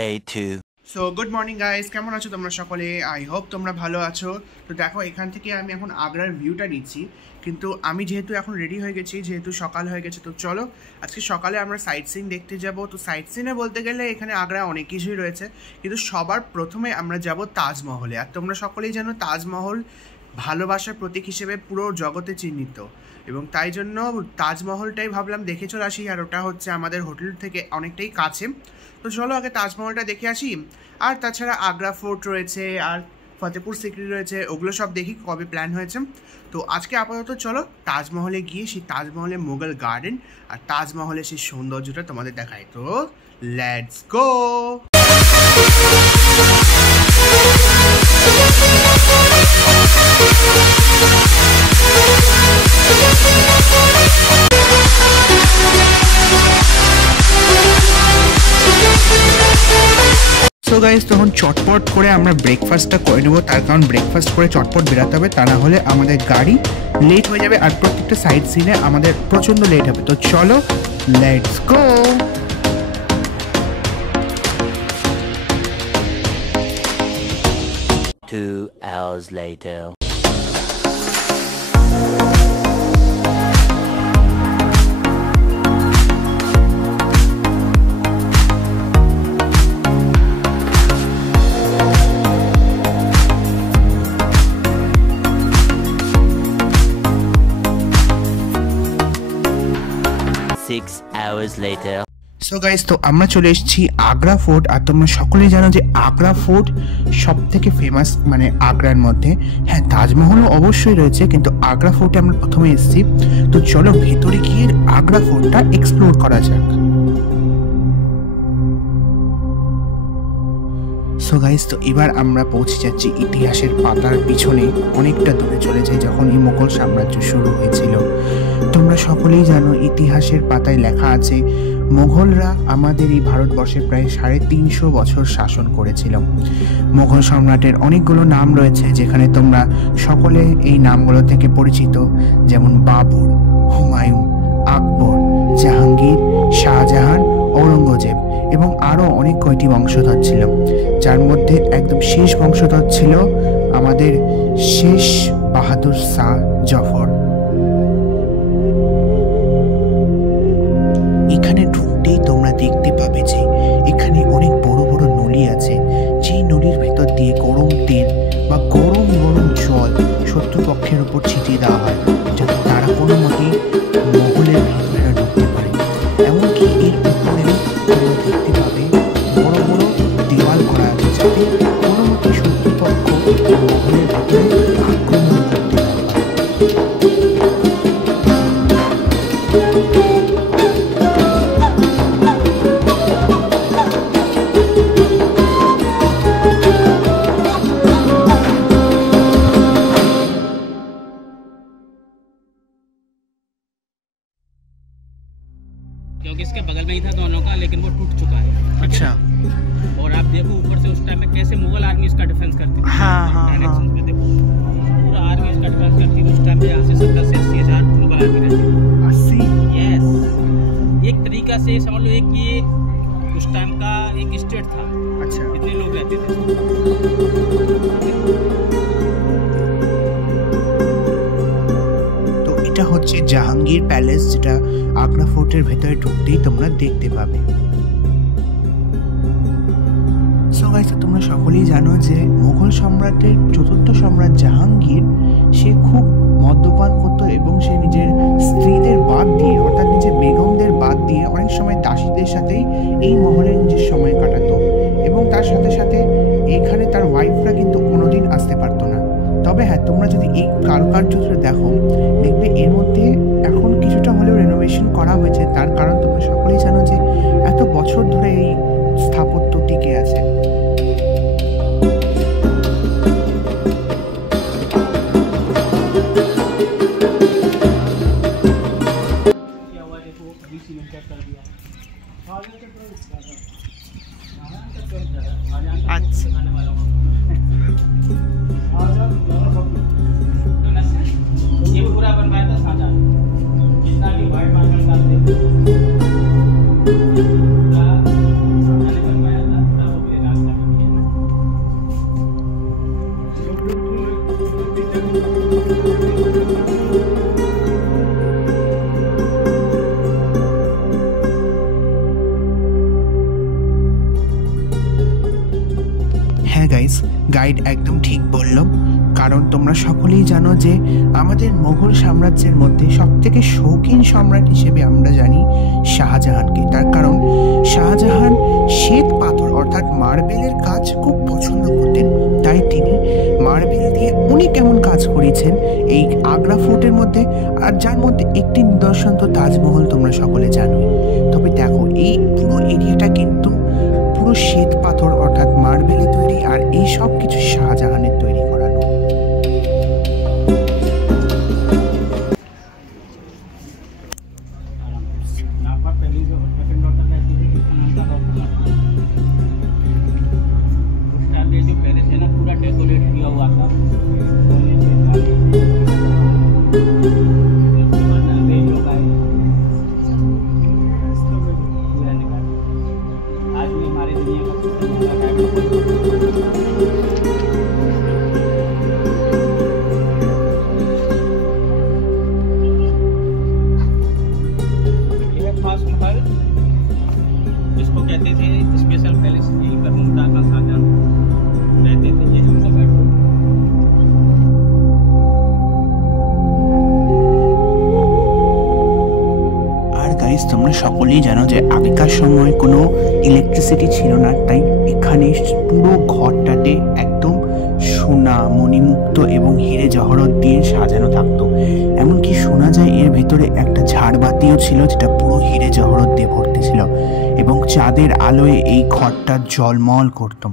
Day 2. So good morning guys, কেমন আছো তোমরা সকলে? আই হোপ তোমরা ভালো আছো। তো দেখো, এখান থেকে আমি এখন আগ্রার ভিউটা নিচ্ছি, কিন্তু আমি যেহেতু এখন রেডি হয়ে গেছি, যেহেতু সকাল হয়ে গেছে, তো চলো আজকে সকালে আমরা সাইট সিন দেখতে যাব। তো সাইট সিনে বলতে গেলে এখানে আগ্রায় অনেক কিছুই রয়েছে, কিন্তু সবার প্রথমে আমরা যাব তাজমহলে। আর তোমরা সকলেই জানো তাজমহল ভালোবাসার প্রতীক হিসেবে পুরো জগতে চিহ্নিত, এবং তাই জন্য তাজমহলটাই ভাবলাম দেখে চলে আসি। আর ওটা হচ্ছে আমাদের হোটেল থেকে অনেকটাই কাছে, তো চলো আগে তাজমহলটা দেখে আসি। আর তাছাড়া আগ্রা ফোর্ট রয়েছে, আর ফতেপুর সিক্রি রয়েছে, ওগুলো সব দেখি কবে প্ল্যান হয়েছে। তো আজকে আপাতত চলো তাজমহলে গিয়ে সেই তাজমহলে মোগল গার্ডেন আর তাজমহলের সেই সৌন্দর্যটা তোমাদের দেখাই। তো লেটস গো। সো গাইস, তখন চটপট করে আমরা ব্রেকফাস্টটা করে নেবো, তার কারণ ব্রেকফাস্ট করে চটপট বেরাতে হবে, তা না হলে আমাদের গাড়ি লেট হয়ে যাবে আর প্রত্যেকটা সাইড সিনে আমাদের প্রচণ্ড লেট হবে। তো চলো let's go. 2 hours later. So guys, তো আমরা চলে এসেছি আগ্রা ফোর্ট। আর তোমরা সকলেই জানো যে আগ্রা ফোর্ট সব থেকে ফেমাস, মানে আগ্রার মধ্যে। হ্যাঁ, তাজমহলও অবশ্যই রয়েছে, কিন্তু আগ্রা ফোর্টে আমরা প্রথমে এসেছি। তো চলো ভেতরে গিয়ে আগ্রা ফোর্টটা এক্সপ্লোর করা যাক। সো গাইস, তো এবার আমরা পৌঁছে যাচ্ছি ইতিহাসের পাতার পিছনে, অনেকটা দূরে চলে যাই যখন এই মোগল সাম্রাজ্য শুরু হয়েছিল। তোমরা সকলেই জানো ইতিহাসের পাতায় লেখা আছে মোগলরা আমাদের এই ভারতবর্ষে প্রায় 350 বছর শাসন করেছিল। মোগল সম্রাটের অনেকগুলো নাম রয়েছে, যেখানে তোমরা সকলে এই নামগুলো থেকে পরিচিত, যেমন বাবর, হুমায়ুন, আকবর, জাহাঙ্গীর, শাহজাহান, ঔরঙ্গজেব এবং আরও অনেক কয়টি বংশধর ছিল, যার মধ্যে একদম শেষ বংশধর ছিল আমাদের শেষ বাহাদুর শাহ জফর। এখানে ঢুকতেই তোমরা দেখতে পাবে যে এখানে অনেক বড় বড় নলি আছে, যেই নলির ভেতর দিয়ে গরম তেল বা গরম গরম জল শত্রুপক্ষের উপর ছিটিয়ে দেওয়া হয়, যাতে তারা কোনো মতেই মোগলের ভেতরে ঢুকতে পারে। এমনকি এর উপরে তোমরা দেখতে পাবে বড় বড় দেওয়াল করা আছে, যাতে কোনো মতে শত্রুপক্ষ মোগলের ভেতরে আক্রমণ করতে না পারে। क्योंकि इसके बगल में ही था दोनों का, लेकिन वो टूट चुका है। अच्छा। और आप देखो ऊपर से उस टाइम में कैसे मुगल आर्मी इसका डिफेंस करती थी। हाँ हाँ हाँ। में देखो पूरा आर्मी इसका डिफेंस करती थी। उस टाइम में यहाँ से 70 से 80 हज़ार मुगल आर्मी रहती थी। 80? यस, एक तरीका से समझ लो एक ये उस टाइम का एक स्टेट था। अच्छा। इतने लोग रहते थे। এটা হচ্ছে জাহাঙ্গীর প্যালেস, যেটা আগ্রা ফোর্টের ভেতরে ঢুকতেই তোমরা দেখতে পাবে। সো গাইস, তোমরা সকলেই জানো যে মুঘল সম্রাটের চতুর্থ সম্রাট জাহাঙ্গীর সে খুব মদ্যপান করতো, এবং সে নিজের স্ত্রীদের বাদ দিয়ে, অর্থাৎ নিজের বেগমদের বাদ দিয়ে অনেক সময় দাসীদের সাথেই এই মহলে নিজের সময় কাটাতো, এবং তার সাথে সাথে এখানে তার ওয়াইফরা কিন্তু কোনোদিন আসতে পারতো না। তবে হ্যাঁ, তোমরা যদি এই কারুকার্যটা দেখো, দেখবে এর মধ্যে এখন কিছুটা হলেও রেনোভেশন করা হয়েছে। তার কারণ তোমরা সকলেই জানো যে এত বছর ধরে এই স্থাপত্য টিকে আছে। ये पूरा बनवाया था साजा, जितना भी वाइट मार्बल का হ্যাঁ গাইস, গাইড একদম ঠিক বলল, কারণ তোমরা সকলেই জানো যে আমাদের মোগল সাম্রাজ্যের মধ্যে সবথেকে শৌখিন সম্রাট হিসেবে আমরা জানি শাহজাহানকে। তার কারণ শাহজাহান শ্বেত পাথর অর্থাৎ মার্বেলের কাজ খুব পছন্দ করতেন, তাই তিনি মার্বেল দিয়ে অনেক এমন কাজ করেছেন এই আগ্রা ফোর্টের মধ্যে, আর যার মধ্যে একটি নিদর্শন তো তাজমহল তোমরা সকলে জানোই। তবে দেখো এই পুরো এরিয়াটা কিন্তু পুরো শ্বেত পাথর অর্থাৎ মার্বেলে তৈরি, আর এই সব কিছু শাহজাহানের তৈরি করানো। यहाँ पर पहली जो सेकंड डॉटर रहती थी उनका उस टाइम ये जो पैलेस है ना पूरा डेकोरेट किया हुआ था सोने से चांदी उसके बाद अंग्रेज लोग आए पूरा निकाल आज भी हमारी दुनिया का सबसे महंगा डायमंड खास महल जिसको कहते थे स्पेशल पैलेस, यहीं पर मुमताज और शाहजहां रहते थे। ये हम सब बैठो আর গাইস তোমরা সকলেই জানো যে আগেকার সময় কোনো ইলেকট্রিসিটি ছিল না, তাই এখানে পুরো ঘরটাতে একদম সোনা মণিমুক্ত এবং হিরে জহরত দিয়ে সাজানো থাকতো। এমনকি শোনা যায় এর ভিতরে একটা ঝাড়বাতিও ছিল যেটা পুরো হিরে জহরত দিয়ে ভর্তি ছিল, এবং চাঁদের আলোয় এই ঘরটা ঝলমল করত।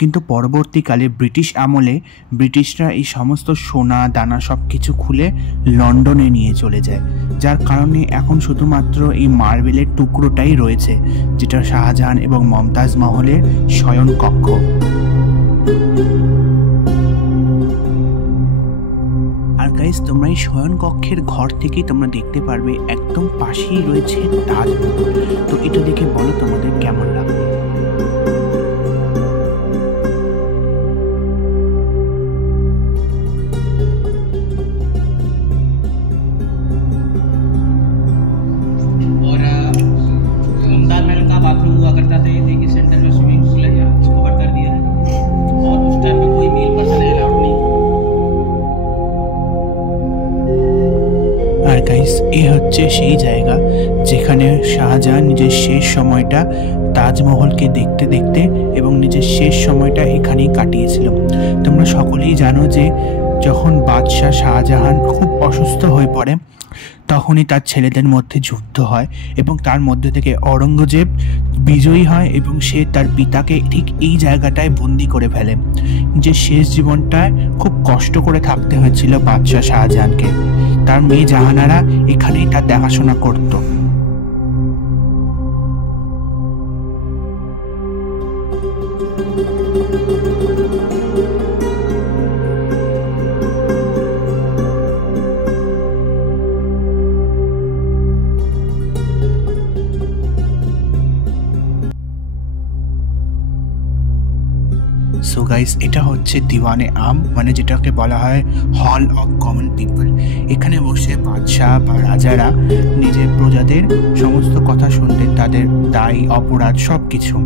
কিন্তু পরবর্তীকালে ব্রিটিশ আমলে ব্রিটিশরা এই সমস্ত সোনা দানা সব কিছু খুলে লন্ডনে নিয়ে চলে যায়, যার কারণে এখন শুধুমাত্র এই মার্বেলের টুকরোটাই রয়েছে, যেটা শাহজাহান এবং মমতাজ মহলের শয়ন কক্ষ। আর গাইস তোমরা এই শয়ন কক্ষের ঘর থেকেই তোমরা দেখতে পারবে একদম পাশেই রয়েছে তাজমহল। তো এটা দেখে বলো তোমাদের কেমন লাগবে। और मुमताज महल का बाथरूम हुआ करता था, ये देखिए सेंटर में स्विमिंग पूल है, यहाँ इसको कवर कर दिया है और उस टाइम में कोई मेल पर्सन अलाउड नहीं। আর গাইস এ হচ্ছে সেই জায়গা যেখানে শাহজাহান নিজের শেষ সময়টা তাজমহলকে দেখতে দেখতে এবং নিজের শেষ সময়টা এখানেই কাটিয়েছিল। তোমরা সকলেই জানো যে যখন বাদশাহ শাহজাহান খুব অসুস্থ হয়ে পড়ে তখনই তার ছেলেদের মধ্যে যুদ্ধ হয় এবং তার মধ্যে থেকে অরঙ্গজেব বিজয়ী হয় এবং সে তার পিতাকে ঠিক এই জায়গাটায় বন্দি করে ফেলে। যে শেষ জীবনটায় খুব কষ্ট করে থাকতে হয়েছিল বাদশাহ শাহজাহানকে। তার মেয়ে জাহানারা এখানেই তার দেখাশোনা করত। সো গাইস এটা হচ্ছে দিওয়ানে আম, মানে যেটাকে বলা হয় হল অফ কমন পিপল। এখানে বসে বাদশাহ বা রাজারা নিজের প্রজাদের সমস্ত কথা শুনতেন, তাদের দায় অপরাধ সব কিছু।